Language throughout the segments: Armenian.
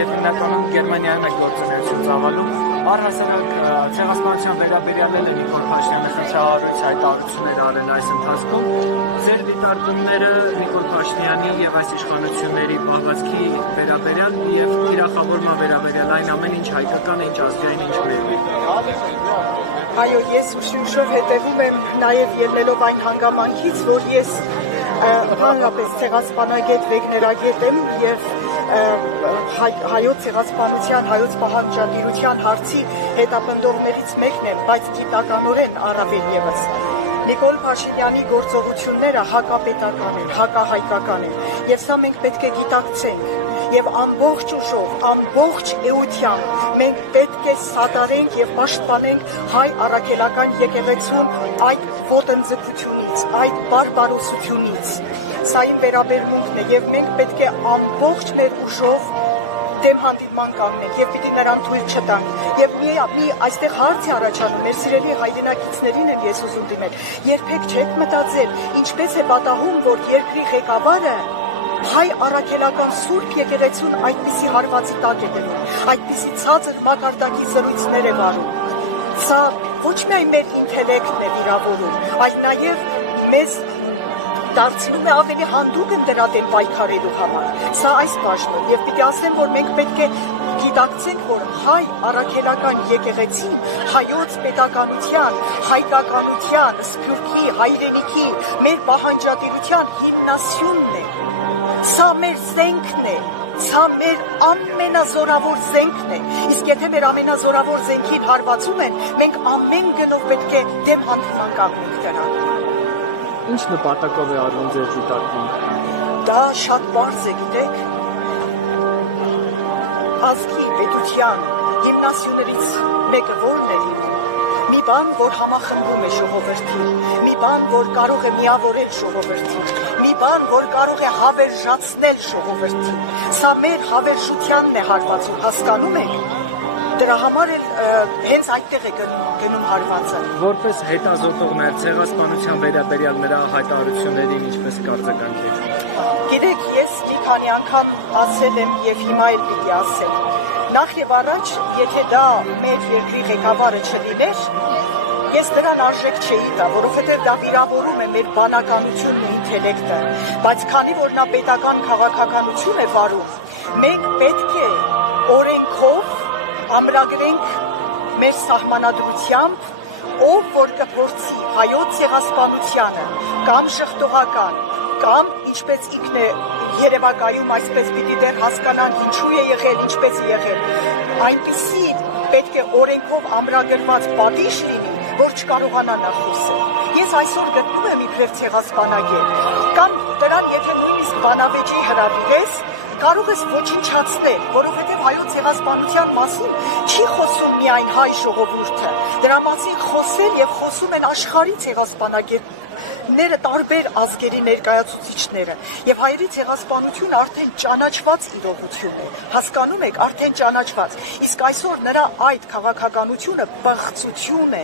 եւ հիմնականում Գերմանիայում է գործունեություն ծավալում։ Առհասարակ ցեղասպանության վերաբերյալ Նիկոլ Փաշինյանը խնդրահարույց հայտարարություններ արել այս ընթացքում։ Ձեր դիտարկումները Նիկոլ Փաշինյանի եւ այս իշխանությունների պահվածքի վերաբերյալ եւ թիրախավորման վերաբերյալ այն ամեն ինչ հայկական, ինչ ազգային, ինչ վերևի։ Այո, ես ուշ-ուշով հետևում եմ նաև ելնելով այն հանգամանքից, որ ես հանրապես ցեղասպանագետ, վեգներագետ եմ եւ հայոց ցեղասպանության, հայոց պահանջատիրության հարցի հետապնդողներից մեկն եմ, բայց գիտականորեն առավել եւս։ Նիկոլ Փաշինյանի գործողությունները հակապետական են, հակահայկական են, եւ սա մենք պետք է գիտակցենք։ Եվ ամբողջ ուժով, ամբողջ էությամբ մենք պետք է սատարենք եւ պաշտպանենք հայ առաքելական եկեղեցուն այդ ոտնձգությունից, այդ բարբարոսությունից։ Սա իմ վերաբերմունքն է եւ մենք պետք է ամբողջ մեր ուժով դեմ հանդիպման կանգնենք եւ պիտի նրան թույլ չտանք։ Եվ մի այստեղ հարց է առաջանում, մեր սիրելի հայրենակիցներին եմ ես ուզում դիմել։ Երբեք չեք մտածել, ինչպես է պատահում, որ երկրի ղեկավարը հայ առաքելական սուրբ եկեղեցուն այդպիսի հարվածի տակ է դնում, այդպիսի ցածր մակարդակի զրույցներ է վարում։ Սա ոչ միայն մեր ինտելեկտն է վիրավորում, այլ նաև մեզ դարձնում է ավելի հանդուգն դրա դեմ պայքարելու համար։ Սա այս բաժնում եւ պիտի ասեմ, որ մենք պետք է գիտակցենք, որ հայ առաքելական եկեղեցին հայոց պետականության, հայկականության, սփյուռքի, հայրենիքի, մեր պահանջատիրության հիմնասյունն է։ Սա մեր զենքն է, սա մեր ամենազորավոր զենքն է, իսկ եթե մեր ամենազորավոր զենքին հարվածում են, մենք ամեն գնով պետք է դեմ հանդիպման կանգնենք դրան։ Ինչ նպատակով է արվում ձեր դիտարկումը։ Դա շատ պարզ է, գիտեք, ազգի պետության հիմնասյուներից մեկը որն է լինում։ Մի բան, որ համախմբում է ժողովրդին, մի բան, որ կարող է միավորել ժողովրդին, մի բան, որ կարող է հավերժացնել ժողովրդին։ Սա մեր հավերժությանն է հարվածում, հասկանում եք։ Դրա համար էլ հենց այդտեղ է գնում հարվածը։ Որպես հետազոտողներ ցեղասպանության վերաբերյալ նրա հայտարարություններին ինչպես կարձագանքեք։ Գիտեք, ես մի քանի անգամ ասել եմ եւ հիմա էլ պիտի ասեմ։ Նախ եւ առաջ, եթե դա մեր երկրի ղեկավարը չլիներ, ես դրան արժեք չէի տա, որովհետև դա վիրավորում է մեր բանականությունն ու ինտելեկտը, բայց քանի որ նա պետական քաղաքականություն է վարում, մենք պետք է օրենքով ամրագրենք մեր սահմանադրությամբ, ով որ կփորձի հայոց ցեղասպանությանը կամ շղթողական, կամ ինչպես ինքն է երևակայում, այսպես պիտի դեռ հասկանան ինչու է եղել, ինչպես է եղել, այնպիսի պետք է օրենքով ամրագրված պատիժ լինի, որ չկարողանա նա խոսել։ Ես այսօր գտնում եմ իբրև ցեղասպանագետ, կամ դրան եթե նույնիսկ բանավեճի հրավիրես, կարող ես ոչնչացնել, որովհետև հայոց ցեղասպանության մասին չի խոսում միայն հայ ժողովուրդը, դրա մասին խոսել եւ խոսում են աշխարհի ցեղասպանագետները, տարբեր ազգերի ներկայացուցիչները, եւ հայերի ցեղասպանությունը արդեն ճանաչված իրողություն է, հասկանում եք, արդեն ճանաչված, իսկ այսօր նրա այդ քաղաքականությունը բղծություն է,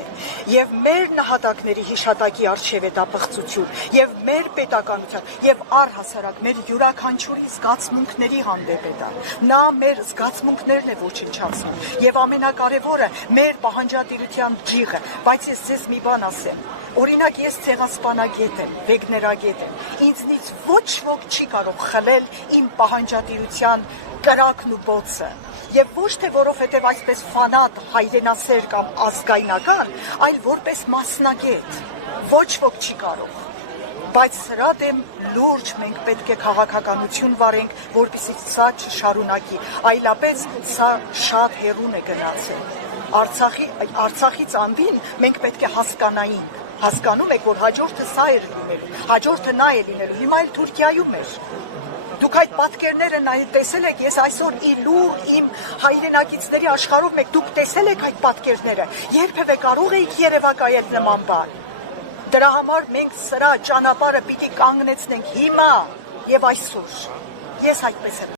եւ մեր նահատակների հիշատակի արժեվ է դա բղծություն, եւ մեր պետականության, եւ առհասարակ մեր յուրաքանչյուրի զգացմունքների հանդեպ է դա, նա մեր զգացմունքներն է ոչնչացնում, եւ ամենակարևորը մեր պահանջատիրության ջիղը, բայց ես ձեզ մի բան ասեմ, օրինակ ես ցեղասպանագետ եմ, վեգներագետ եմ, ինձնից ոչ ոք չի կարող խլել իմ պահանջատիրության կրակն ու բոցը, եւ ոչ թե որովհետեւ այսպես ֆանատ, հայրենասեր կամ ազգայնական, այլ որպես մասնագետ, ոչ ոք չի կարող, բայց սրա դեմ լուրջ մենք պետք է քաղաքականություն վարենք, որպեսզի սա չշարունակի, այլապես սա շատ հեռուն է գնացել, Արցախից անդին մենք պետք է հասկանայինք, հասկանում եք, որ հաջորդը սա էր լինելու, հաջորդը նա է լինելու, հիմա էլ Թուրքիայում էր։ Դուք այդ պատկերները տեսել եք, ես այսօր իմ հայրենակիցների աշխարհով մեկ դուք տեսել եք այդ պատկերները, երբևէ կարող եք երևակայել նման բան։ Դրա համար մենք սրա ճանապարհը պիտի կանգնեցնենք հիմա եւ այսօր։ Ես այդպես եմ